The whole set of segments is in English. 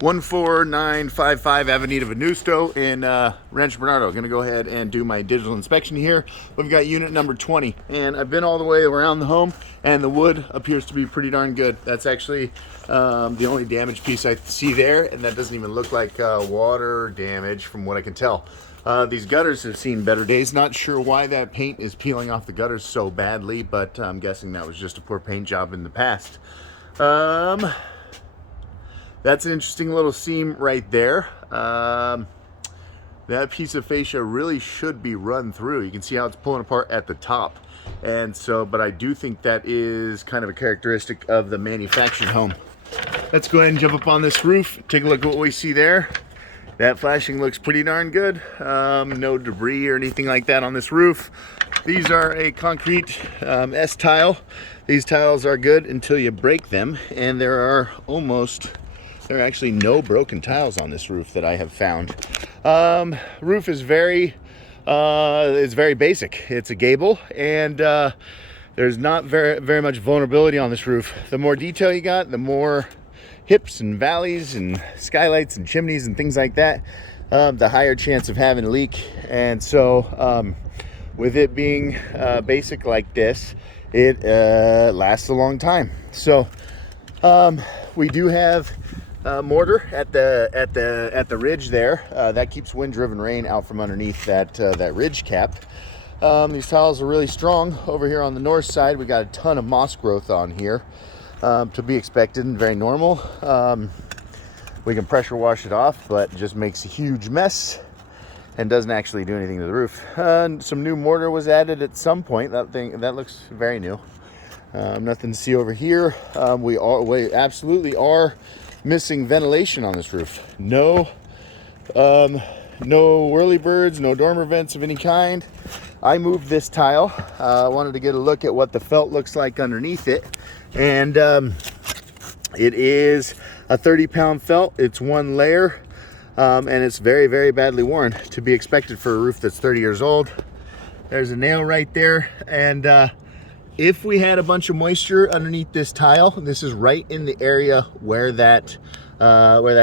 14955 Avenida Venusto in Rancho Bernardo. Going to go ahead and do my digital inspection here. We've got unit number 20, and I've been all the way around the home, and the wood appears to be pretty darn good. That's actually the only damage piece I see there, and that doesn't even look like water damage from what I can tell. These gutters have seen better days. Not sure why that paint is peeling off the gutters so badly, but I'm guessing that was just a poor paint job in the past. That's an interesting little seam right there. That piece of fascia really should be run through. You can see how it's pulling apart at the top. And so, but I do think that is kind of a characteristic of the manufactured home. Let's go ahead and jump up on this roof. Take a look at what we see there. That flashing looks pretty darn good. No debris or anything like that on this roof. These are a concrete S-tile. These tiles are good until you break them, and there are actually no broken tiles on this roof that I have found. Roof is very basic. It's a gable, and there's not very much vulnerability on this roof. The more detail you got, the more hips and valleys and skylights and chimneys and things like that, the higher chance of having a leak. And so with it being basic like this, it lasts a long time. So we do have mortar at the ridge there. That keeps wind-driven rain out from underneath that ridge cap. These tiles are really strong. Over here on the north side, we got a ton of moss growth on here, to be expected and very normal. We can pressure wash it off, but it just makes a huge mess and doesn't actually do anything to the roof. Some new mortar was added at some point. That looks very new. Nothing to see over here. We absolutely are missing ventilation on this roof. No whirlybirds, no dormer vents of any kind. I moved this tile. I wanted to get a look at what the felt looks like underneath it, and it is a 30-pound felt. It's one layer, and it's very badly worn, to be expected for a roof that's 30 years old. There's a nail right there, and if we had a bunch of moisture underneath this tile, this is right in the area where that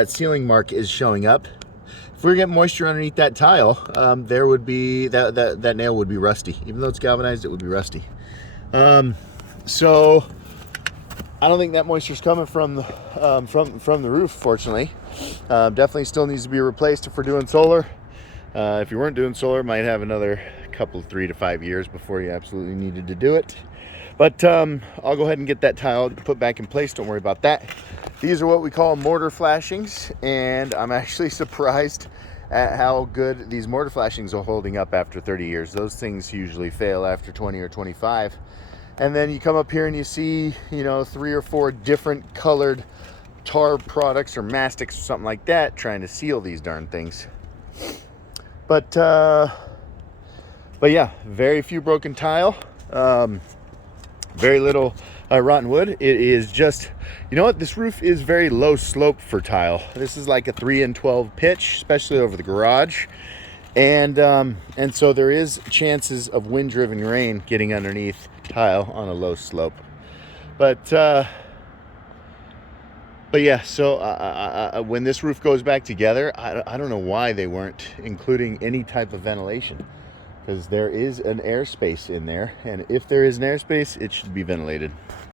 ceiling mark is showing up. If we get moisture underneath that tile, there would be that nail would be rusty. Even though it's galvanized, it would be rusty. So I don't think that moisture's coming from the roof, fortunately. Definitely still needs to be replaced if we're doing solar. If you weren't doing solar, it might have another couple, 3 to 5 years before you absolutely needed to do it. But I'll go ahead and get that tile put back in place. Don't worry about that. These are what we call mortar flashings, and I'm actually surprised at how good these mortar flashings are holding up after 30 years. Those things usually fail after 20 or 25. And then you come up here and you see, 3 or 4 different colored tar products or mastics or something like that trying to seal these darn things. But yeah, very few broken tile. Very little rotten wood. It is just, you know what? This roof is very low slope for tile. This is like a 3 and 12 pitch, especially over the garage. And so there is chances of wind-driven rain getting underneath tile on a low slope. But yeah, so when this roof goes back together, I don't know why they weren't including any type of ventilation, because there is an airspace in there, and if there is an airspace, it should be ventilated.